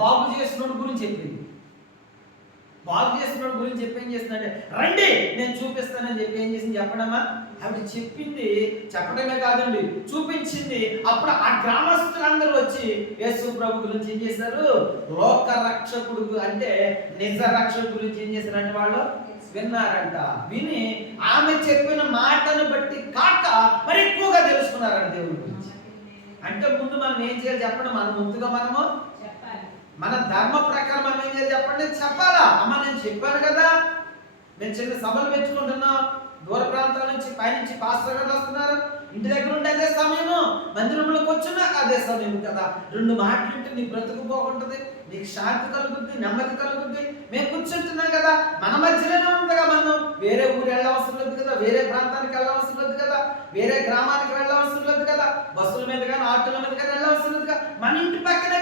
బాగు చేసినోడి గురించి చెప్పింది. బాగు చేసినోడి గురించి చెప్పి ఏం చేసిందంటే, రండి నేను చూపిస్తానని చెప్పి ఏం చేసింది చెప్పడమా? ఆవిడ చెప్పింది చెప్పడమే కాదండి, చూపించింది. అప్పుడు ఆ గ్రామస్తులందరూ వచ్చి యేసు ప్రభు గురించి ఏం చేశారు? లోక రక్షకుడు అంటే నిజ రక్షకుడు గురించి ఏం చేశారంటే వాళ్ళు విన్నారంట. విని ఆమె చెప్పిన మాటను బట్టి కాక మరి ఎక్కువగా తెలుసుకున్నారంట దేవుడి గురించి. అంటే ముందు మనం ఏం చేయాలి చెప్పండి? మన ముందుగా మనము మన ధర్మ ప్రకారం మనం ఏం చేయాలి చెప్పండి? చెప్పాలా? అమ్మ నేను చెప్పాను కదా, నేను చిన్న సభలు పెట్టుకుంటున్నాం, దూర ప్రాంతాల నుంచి పైనుంచి పాస్టర్ గారు వస్తున్నారు, ఇంటి దగ్గర ఉంటే అదే సమయము, మందిరంలోకి వచ్చినాక అదే సమయం కదా. రెండు మాటలు ఉంటే నీ బ్రతుకు బాగుంటుంది, నీకు శాంతి కలుగుద్ది, నెమ్మది కలుగుద్ది. మేము కూర్చుంటున్నాం కదా, మన మధ్యలోనే ఉందిగా, మనం వేరే ఊరు వెళ్ళవలసిన లేదు కదా, వేరే ప్రాంతానికి వెళ్ళవలసిన లేదు కదా, వేరే గ్రామానికి వెళ్ళవలసిన లేదు కదా, బస్సుల మీద కానీ ఆటోల మీద కానీ వెళ్ళవలసిన లేదు కదా, మన ఇంటి పక్కనే